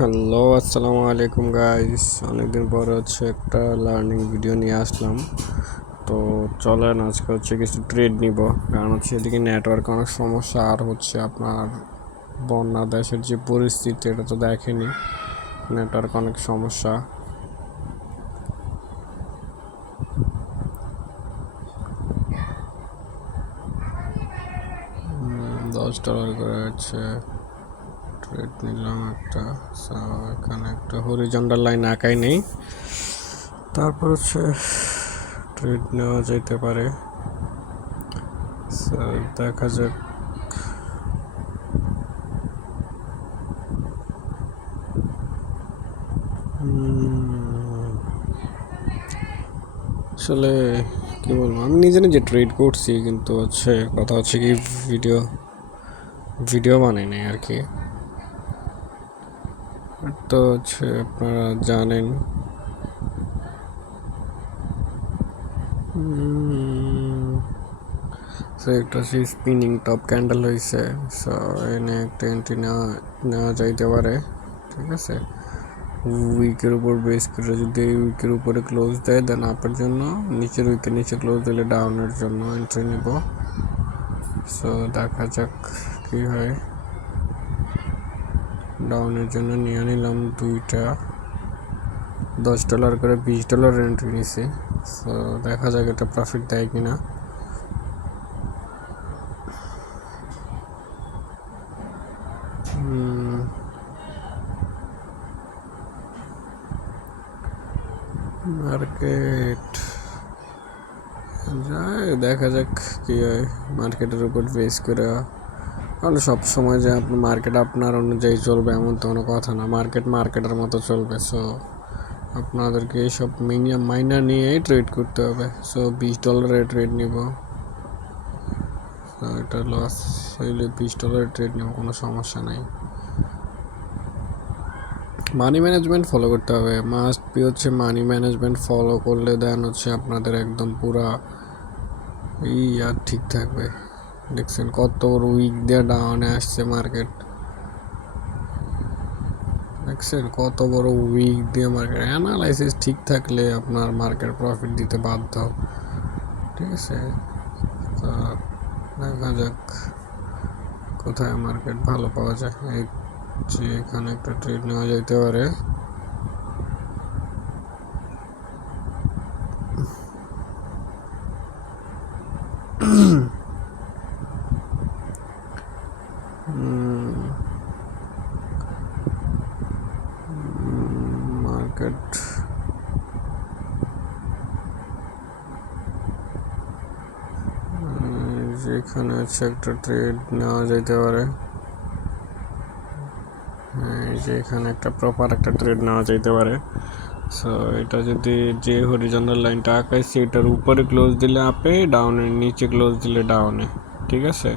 Hello, আসসালামু আলাইকুম guys. অনেকদিন পরে একটা লার্নিং ভিডিও নিয়ে আসলাম। তো চলেন আজকে কিছু ট্রেড নিব, কারণ এদিকে নেটওয়ার্ক অনেক সমস্যা, আর আপনার বন্যা দেশের যে পরিস্থিতি এটা তো দেখেনি, নেটওয়ার্ক অনেক সমস্যা। $10 করে ট্রেড নিলাম একটা। এখানে একটা হরিজন্টাল লাইন আঁকাই নেই, তারপর ট্রেড নেওয়া যেতে পারে। দেখা যাক। আসলে কি বলবো, আমি নিজে নিজে ট্রেড করছি, কিন্তু কথা কি ভিডিও ভিডিও বানাই নাই আর কি। তো আপনারা জানেন একটা স্পিনিং টপ ক্যান্ডেল হয়েছে। সো এনে একটা এন্ট্রি নেওয়া যাইতে পারে, ঠিক আছে। উইকের উপর বেস করে যদি উইকের উপরে ক্লোজ দেয় দেন আপের জন্য, নিচের উইকের নিচে ক্লোজ দিলে ডাউনের জন্য এন্ট্রি নিব। সো দেখা যাক কি হয়। ডাউনের জন্য নিয়ে নিলাম দুইটা, $10 করে $20 এন্ট্রি নিছি। সো দেখা যাক এটা প্রফিট দেয় কিনা। মার্কেট দেখা যাক কি হয় মার্কেটের উপর বেস করে। কারণ সব সময় যে আপনার মার্কেট আপনার অনুযায়ী চলবে এমন তো কোনো কথা না, মার্কেট মার্কেটের মতো চলবে। সো আপনাদেরকে এইসব মাইনার নিয়েই ট্রেড করতে হবে। সো $20 ট্রেড নিব। এটা লস হইলে $20 ট্রেড নেব, কোনো সমস্যা নাই। মানি ম্যানেজমেন্ট ফলো করতে হবে, must be. Money management follow করলে দেন আপনাদের একদম পুরা আর ঠিক থাকবে। দেখছেন কত বড় উইক দিয়ে ডাউনে আসছে মার্কেট, দেখছেন কত বড় উইক দিয়ে মার্কেট। অ্যানালাইসিস ঠিক থাকলে আপনার মার্কেট প্রফিট দিতে বাধ্য, ঠিক আছে। তো দেখা যাক কোথায় মার্কেট ভালো পাওয়া যায়। এখানে একটা ট্রেড নেওয়া যেতে পারে। মার্কেট এখানে একটা ট্রেড নেওয়া যেতে পারে। এখানে একটা প্রপার একটা ট্রেড নেওয়া যেতে পারে। সো এটা যদি যে হরিজন্টাল লাইনটা আঁকাইছি এটার উপরে ক্লোজ দিলে আপে, ডাউনের নিচে ক্লোজ দিলে ডাউনে, ঠিক আছে।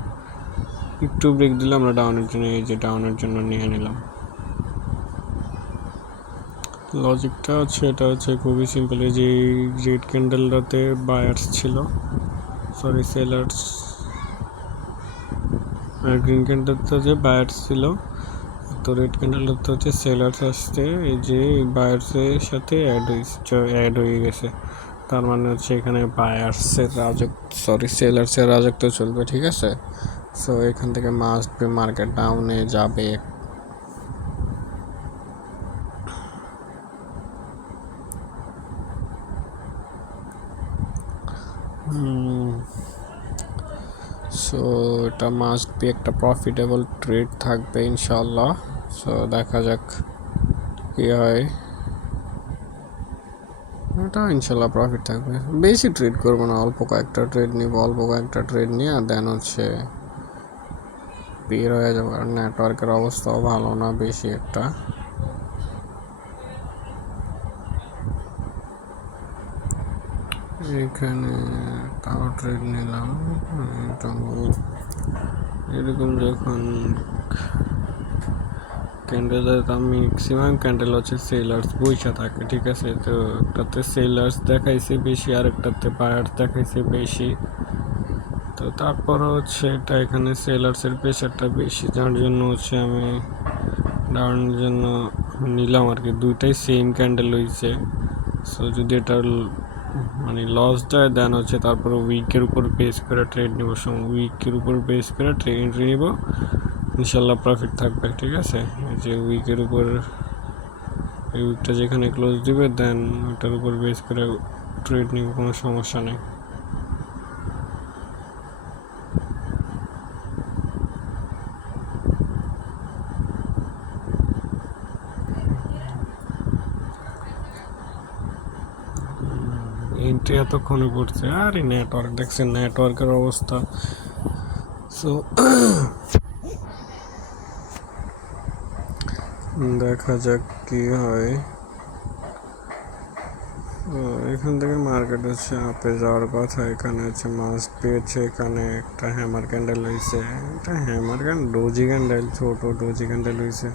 একটু ব্রেক দিলে আমরা ডাউনের জন্য, এই যে ডাউনের জন্য নিয়ে নিলাম। লজিকটা এটা খুবই সিম্পল। এই যে রেড ক্যান্ডেলটাতে বায়ার্স ছিল, সরি সেলার্স, আর গ্রিন ক্যান্ডেলটা যে বায়ার্স ছিল। তো রেড ক্যান্ডেলটা সেলার্স আসছে, এই যে বায়ার্সের সাথে অ্যাড হয়ে গেছে। তার মানে এখানে বায়ার্সের সেলার্সের রাজত্ব চলবে, ঠিক আছে। সো এখান থেকে মাস্ট বি মার্কেট ডাউনে যাবে। সো এটা মাস্ট বি একটা প্রফিটেবল ট্রেড থাকবে ইনশাল্লাহ। সো দেখা যাক কি হয়। এটা ইনশাল্লাহ প্রফিট থাকবে। বেশি ট্রেড করবো না, অল্প কয়েকটা ট্রেড নিব, নিয়ে দেন বের হয়ে যাবে। আর নেটওয়ার্কের অবস্থাও ভালো না বেশি একটা। এখানে তাও ট্রেড নিলাম। এরকম যখন ক্যান্ডেলের দাম ম্যাক্সিমাম ক্যান্ডেল সেলার্স বইসা থাকে, ঠিক আছে। তো একটাতে সেলার্স দেখাইছে বেশি, আর একটাতে বায়ার্স দেখাইছে বেশি। তো তারপর এটা এখানে সেলার্সের প্রেশারটা বেশি, যার জন্য আমি ডাউনের জন্য নিলাম আর কি, দুইটাই সেম ক্যান্ডেল হয়েছে। সো যদি এটা মানে লস যায় দেন হচ্ছে তারপরে উইকের উপর বেস করে ট্রেড নিব, উইকের উপর বেস করে ট্রেড নিব, ইনশাল্লাহ প্রফিট থাকবে। ঠিক আছে, এই যে উইকের উপর এই উইকটা যেখানে ক্লোজ দিবে দেন ওটার উপর বেস করে ট্রেড নিব, কোনো সমস্যা নেই। এন্ট্রি এতক্ষণে পড়ছে, আর এই নেটওয়ার্ক দেখছেন, নেটওয়ার্কের অবস্থা। সো দেখা যাক কি হয়। এখান থেকে মার্কেট হচ্ছে আপে যাওয়ার কথা, এখানে হচ্ছে মাস্ট পেয়েছে, এখানে একটা হ্যামার ক্যান্ডেল হয়েছে, এটা হ্যামার ক্যান্ডেল ডোজি ক্যান্ডেল, ছোট ডোজি ক্যান্ডেল হয়েছে।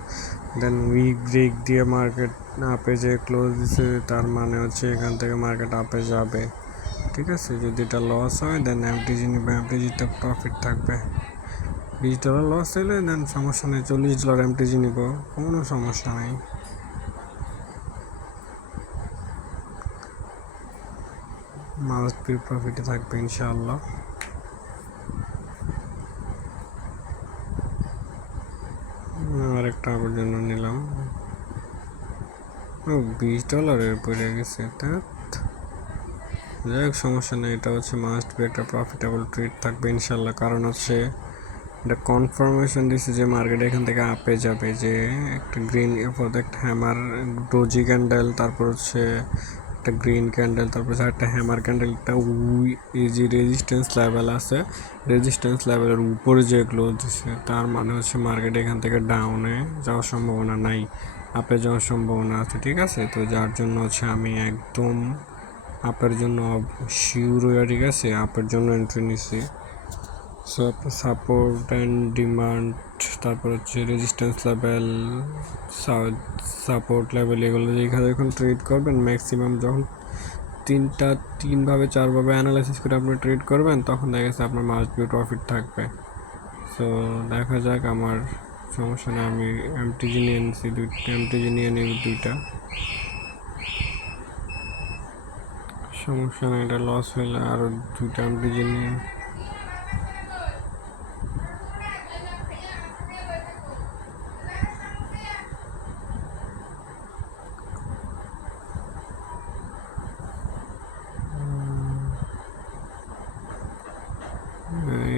দেন উইক ব্রেক দিয়ে মার্কেট আপে যে ক্লোজ দিছে, তার মানে হচ্ছে এখান থেকে মার্কেট আপে যাবে। ঠিক আছে, যদি এটা লস হয় দেন এমটিজি নিবে, এমটিজিতে প্রফিট থাকবে। $20 লস হলে দেন সমস্যা নেই, $40 এমটিজি নিব, কোনো সমস্যা নেই। মাস্ট বি প্রফিটে থাকবে ইনশাআল্লাহ। আরেকটা আবার জন্য নিলাম, $20 পড়ে গেছে। যাই হোক সমস্যা নেই, এটা হচ্ছে মাস্ট বি একটা প্রফিটেবল ট্রেড থাকবে ইনশাল্লাহ। কারণ হচ্ছে এটা কনফার্মেশন দিচ্ছে যে মার্কেট এখান থেকে আপে যাবে, যে একটা গ্রিন একটা হ্যামার ডোজি ক্যান্ডেল, তারপর হচ্ছে একটা গ্রিন ক্যান্ডেল, তারপর একটা হ্যামার ক্যান্ডেল, একটা এই যে রেজিস্ট্যান্স লেভেল আছে, রেজিস্ট্যান্স লেভেলের উপরে যে ক্লোজ দিচ্ছে, তার মানে হচ্ছে মার্কেট এখান থেকে ডাউনে যাওয়ার সম্ভাবনা নাই, আপে যাওয়ার সম্ভাবনা আছে। ঠিক আছে, তো যার জন্য হচ্ছে আমি একদম আপের জন্য শিওর হয়ে, ঠিক আছে, আপের জন্য এন্ট্রি নিচ্ছি। সো আপনার সাপোর্ট অ্যান্ড ডিমান্ড, তারপর হচ্ছে রেজিস্ট্যান্স লেভেল, সাপোর্ট লেভেল, এগুলো যেখানে যখন ট্রেড করবেন ম্যাক্সিমাম যখন তিনভাবে চারভাবে অ্যানালাইসিস করে আপনি ট্রেড করবেন, তখন দেখা গেছে আপনার মাস্ট বি প্রফিট থাকবে। সো দেখা যাক, আমার সমস্যা নেই, আমি এমটিজি নিয়ে নিচ্ছি, এমটিজি নিয়ে নিব দুইটা, সমস্যা নেই। এটা লস হইলে আরও দুইটা এমটিজি নিয়ে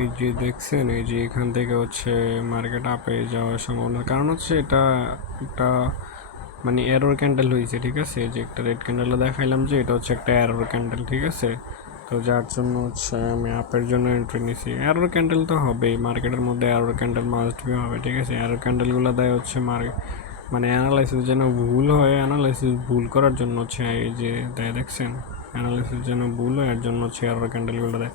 এই যে দেখছেন, এই যে এখান থেকে হচ্ছে মার্কেট আপে যাওয়ার সম্ভাবনা, কারণ হচ্ছে এটা একটা মানে এরর ক্যান্ডেল হয়েছে। ঠিক আছে, যে একটা রেড ক্যান্ডেল দেখাইলাম যে এটা হচ্ছে একটা এরর ক্যান্ডেল। ঠিক আছে, তো যার জন্য হচ্ছে আমি আপের জন্য এন্ট্রি নিছি। এরর ক্যান্ডেল তো হবেই মার্কেটের মধ্যে, এরর ক্যান্ডেল মাস্ট বি হবে। ঠিক আছে, এরর ক্যান্ডেলগুলো দেয় হচ্ছে মানে অ্যানালাইসিস যেন ভুল হয়, অ্যানালাইসিস ভুল করার জন্য হচ্ছে এই যে দেয়, দেখছেন, অ্যানালাইসিস যেন ভুল হয় এর জন্য হচ্ছে এরর ক্যান্ডেলগুলো দেয়।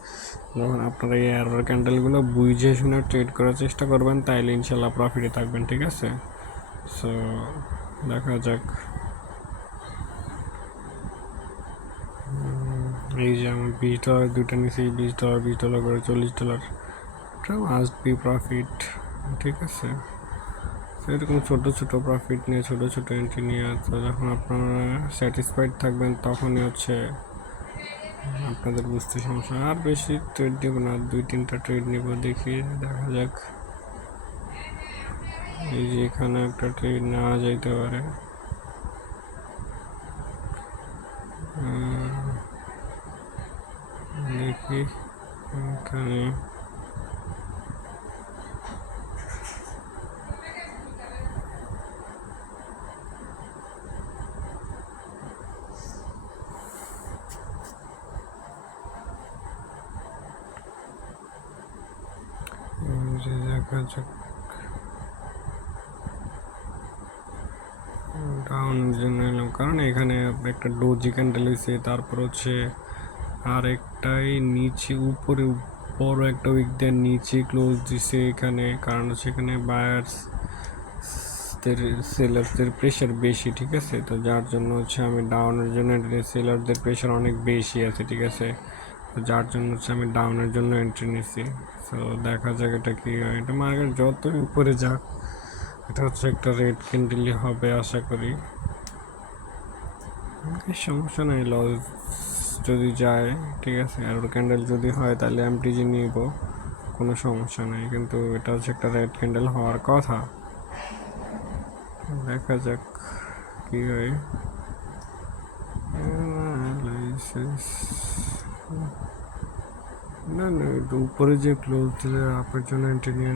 যখন আপনারা এই এরর ক্যান্ডেলগুলো বুঝে শুনে ট্রেড করার চেষ্টা করবেন, তাইলে ইনশাল্লাহ প্রফিটে থাকবেন। ঠিক আছে, সো দেখা যাক। এই যে আমি $20 দুইটা নিয়েছি, $20 $20 করে $40, এটা মাস্ট বি প্রফিট। ঠিক আছে, এরকম ছোটো ছোটো প্রফিট নিয়ে, ছোটো ছোটো এন্ট্রি নিয়ে, তো যখন আপনারা স্যাটিসফাইড থাকবেন তখনই হচ্ছে আপনাদের বুঝতে সমস্যা। আর বেশি ট্রেড দেবো না, 2-3টা ট্রেড নিব, দেখি দেখা যাক। এই যে এখানে একটা ট্রেড নেওয়া যাইতে পারে, দেখি এখানে দেখা যাক। ডাউনের জন্য এলাম, কারণ এখানে একটা ডোজি ক্যান্ডেল হয়েছে, তারপর হচ্ছে আর একটাই নিচে উপরে বড় একটা উইক দিয়ে নিচে ক্লোজ দিছে এখানে, কারণ হচ্ছে এখানে সেলারদের প্রেশার বেশি। ঠিক আছে, তো যার জন্য হচ্ছে আমি ডাউনের জন্য সেলারদের প্রেশার অনেক বেশি আছে। ঠিক আছে, তো যার জন্য হচ্ছে আমি ডাউনের জন্য এন্ট্রি নিছি। তো দেখা যাক এটা কি হয়, এটা মার্কেট যতই উপরে যাক এটা হচ্ছে একটা রেড ক্যান্ডেলই হবে আশা করি। সমস্যা নাই, লস যদি যায় ঠিক আছে, আর ক্যান্ডেল যদি হয় তাহলে এমটিজি নিব, কোনো সমস্যা নেই। কিন্তু এটা হচ্ছে একটা রেড ক্যান্ডেল হওয়ার কথা, দেখা যাক কি হয়। না না, উপরে যে ক্লোজ দিলে আপের জন্য এন্ট্রি নিয়ে